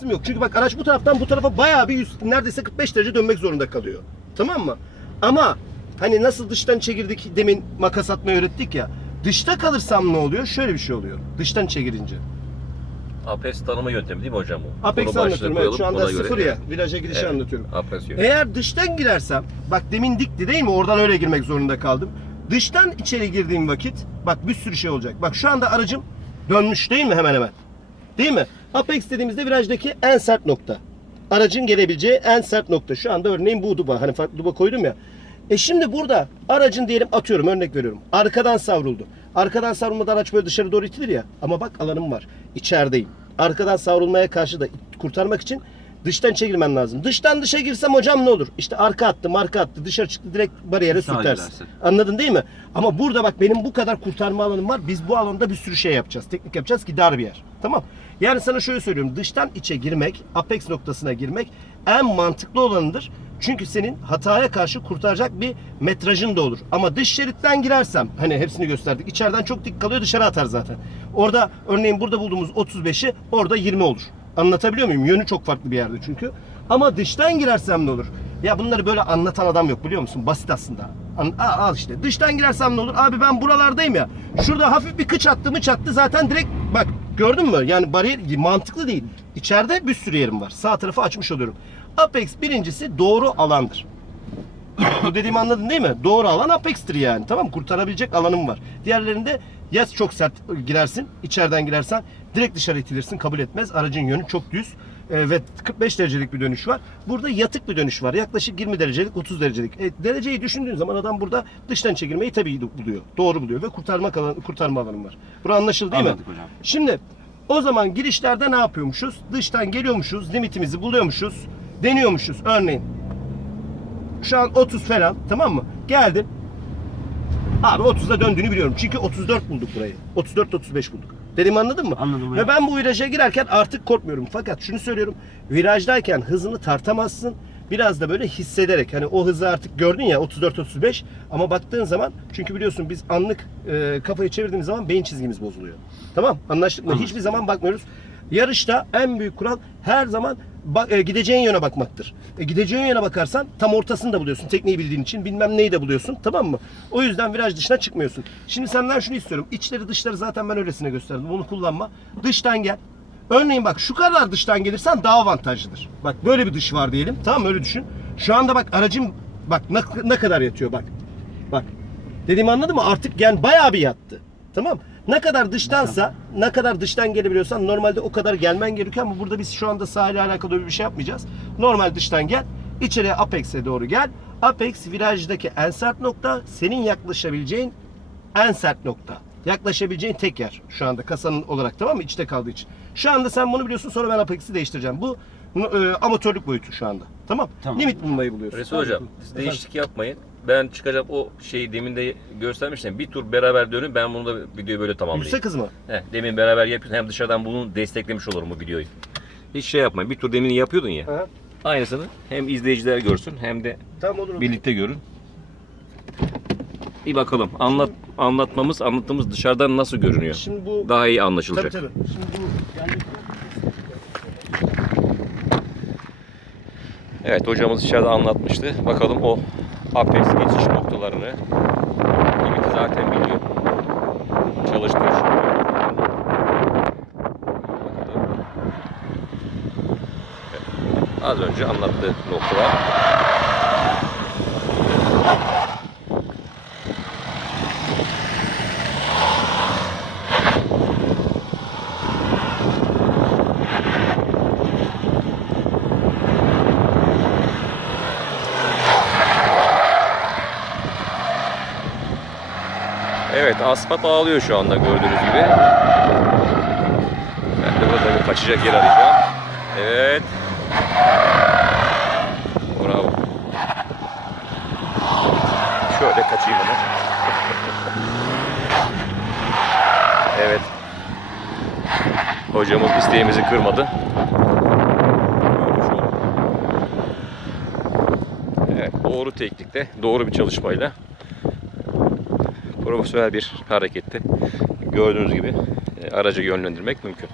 kısım yok. Çünkü bak araç bu taraftan bu tarafa bayağı bir yüz, neredeyse 45 derece dönmek zorunda kalıyor. Tamam mı? Ama hani nasıl dıştan çekirdik demin makas atmayı öğrettik ya. Dışta kalırsam ne oluyor? Şöyle bir şey oluyor. Dıştan çekirince. Apex tanıma yöntemi değil mi hocam bu? Apex Onu başlığa anlatıyorum. Evet, şu koyalım, anda göre- sıfır ya. Viraja gidişi Evet. anlatıyorum. Apex yöntemi. Eğer dıştan girersem, bak demin dikti değil mi? Oradan öyle girmek zorunda kaldım. Dıştan içeri girdiğim vakit, bak bir sürü şey olacak. Bak şu anda aracım dönmüş değil mi hemen hemen? Değil mi? Apex dediğimizde virajdaki en sert nokta. Aracın gelebileceği en sert nokta. Şu anda örneğin bu duba. Hani farklı duba koydum ya. E şimdi burada aracın diyelim atıyorum örnek veriyorum. Arkadan savruldu. Arkadan savrulmada araç böyle dışarı doğru itilir ya. Ama bak alanım var. İçerideyim. Arkadan savrulmaya karşı da kurtarmak için dıştan içe girmen lazım. Dıştan dışa girsem hocam ne olur? İşte arka attı, marka attı, dışarı çıktı direkt bariyere Sağa sürtersin. Anladın değil mi? Ama burada bak benim bu kadar kurtarma alanım var. Biz bu alanda bir sürü şey yapacağız. Teknik yapacağız ki dar bir yer. Tamam. Yani sana şöyle söylüyorum. Dıştan içe girmek, apex noktasına girmek en mantıklı olanıdır. Çünkü senin hataya karşı kurtaracak bir metrajın da olur. Ama dış şeritten girersem, hani hepsini gösterdik. İçeriden çok dik kalıyor dışarı atar zaten. Orada örneğin burada bulduğumuz 35'i orada 20 olur. Anlatabiliyor muyum? Yönü çok farklı bir yerde çünkü. Ama dıştan girersem ne olur? Ya bunları böyle anlatan adam yok biliyor musun? Basit aslında. An- al işte. Dıştan girersem ne olur? Abi ben buralardayım ya. Şurada hafif bir kıç attı mı çattı zaten direkt bak gördün mü? Yani bariyer mantıklı değil. İçeride bir sürü yerim var. Sağ tarafı açmış oluyorum. Apex birincisi doğru alandır. Bu dediğimi anladın değil mi? Doğru alan Apex'tir yani. Tamam? Kurtarabilecek alanım var. Diğerlerinde ya çok sert girersin, içeriden girersen direkt dışarı itilirsin, kabul etmez. Aracın yönü çok düz e, ve 45 derecelik bir dönüş var. Burada yatık bir dönüş var. Yaklaşık 20 derecelik, 30 derecelik. E, dereceyi düşündüğün zaman adam burada dıştan çekilmeyi tabii buluyor. Doğru buluyor ve kurtarma alanı, kurtarma alanım var. Bura anlaşıldı değil Anladık mi? hocam. Şimdi o zaman girişlerde ne yapıyormuşuz? Dıştan geliyormuşuz, limitimizi buluyormuşuz, deniyormuşuz. Örneğin şu an 30 falan tamam mı? Geldim. Abi 30'da döndüğünü biliyorum. Çünkü 34 bulduk burayı. 34-35 bulduk. Dediğimi anladın mı? Anladım Ve ben bu viraja girerken artık korkmuyorum. Fakat şunu söylüyorum. Virajdayken hızını tartamazsın. Biraz da böyle hissederek. Hani o hızı artık gördün ya 34-35 ama baktığın zaman çünkü biliyorsun biz anlık e, kafayı çevirdiğimiz zaman beyin çizgimiz bozuluyor. Tamam anlaştık mı? Anlaştık. Hiçbir zaman bakmıyoruz. Yarışta en büyük kural her zaman bak, e, gideceğin yöne bakmaktır. E, gideceğin yöne bakarsan tam ortasını da buluyorsun. Tekneyi bildiğin için bilmem neyi de buluyorsun. Tamam mı? O yüzden viraj dışına çıkmıyorsun. Şimdi senden şunu istiyorum. İçleri dışları zaten ben öylesine gösterdim. Bunu kullanma. Dıştan gel. Örneğin bak şu kadar dıştan gelirsen daha avantajlıdır. Bak böyle bir dış var diyelim. Tamam öyle düşün. Şu anda bak aracım bak ne, ne kadar yatıyor bak. Bak. Dediğimi anladın mı? Artık yani bayağı bir yattı. Tamam Ne kadar dıştansa, ne kadar dıştan gelebiliyorsan normalde o kadar gelmen gerekiyor ama burada biz şu anda sahile alakalı bir şey yapmayacağız. Normal dıştan gel, içeriye Apex'e doğru gel. Apex virajdaki en sert nokta, senin yaklaşabileceğin en sert nokta. Yaklaşabileceğin tek yer şu anda kasanın olarak tamam mı? İçte kaldığı için. Şu anda sen bunu biliyorsun sonra ben Apex'i değiştireceğim. Bu e, amatörlük boyutu şu anda. Tamam. Tamam. Limit bulmayı buluyorsun. Resul hocam siz değişiklik yapmayın. Ben çıkacak o şeyi demin de göstermiştim. Bir tur beraber dönün ben bunu da videoyu böyle tamamlayayım. Yüksek hız mı? He, demin beraber yapıyorsun hem dışarıdan bunu desteklemiş olurum bu videoyu. Hiç şey yapmayın. Bir tur demin yapıyordun ya. Aha. Aynısını hem izleyiciler görsün hem de Tamam olur. birlikte görün. Bir bakalım. Anlat anlatmamız, anlattığımız dışarıdan nasıl görünüyor? Şimdi bu Daha iyi Tabii anlaşılacak. tabii. Şimdi bu yani Evet hocamız dışarıda anlatmıştı. Bakalım o Apex geçiş noktalarını limiti zaten biliyor. Evet. Az önce anlattığı noktalar. Evet asfalt ağlıyor şu anda gördüğünüz gibi. Ben de burada bir kaçacak yer arayacağım. Evet. Bravo. Şöyle kaçayım hemen. evet. Hocamız isteğimizi kırmadı. Evet, doğru teknikte, doğru bir çalışmayla profesyonel bir harekette gördüğünüz gibi e, aracı yönlendirmek mümkün.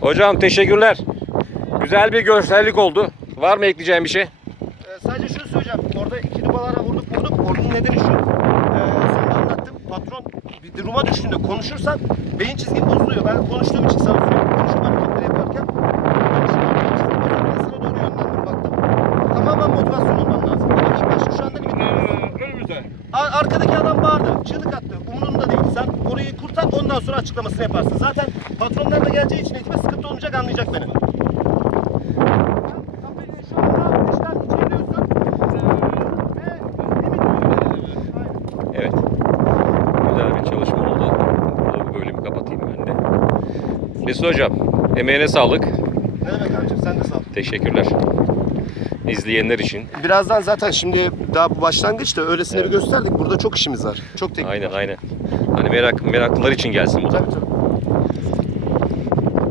Hocam teşekkürler. Güzel bir görsellik oldu. Var mı ekleyeceğim bir şey? Ee, sadece şunu söyleyeceğim. Orada iki numaralara vurduk vurduk. Onun nedeni şu. Ee, sana anlattım. Patron bir duruma düştüğünde konuşursan beyin çizgin bozuluyor. Ben konuştuğum için sana söylüyorum. Konuşma hareketleri yaparken. konuşma beyin çizgin bozuluyor. Ben sana doğru yönlendim baktım. Tamamen motivasyon olman lazım. Ama ilk başta şu anda limit Ee, önümüzde. A- Arkadaki adam bağırdı, çığlık attı. Umurunda değil. Sen orayı kurtar, ondan sonra açıklamasını yaparsın. Zaten patronlar da geleceği için eğitime sıkıntı olmayacak, anlayacak beni. Aynen. Evet. Güzel bir çalışma oldu. Bu bölümü kapatayım ben de. Mesut Hocam, emeğine sağlık. Ne demek abicim, sen de sağ ol. Teşekkürler. İzleyenler için. Birazdan zaten şimdi daha bu başlangıçta öylesine Evet. bir gösterdik. Burada çok işimiz var. Çok teknik Aynen aynen. Hani merak meraklılar için gelsin bu da. Tabii tabii.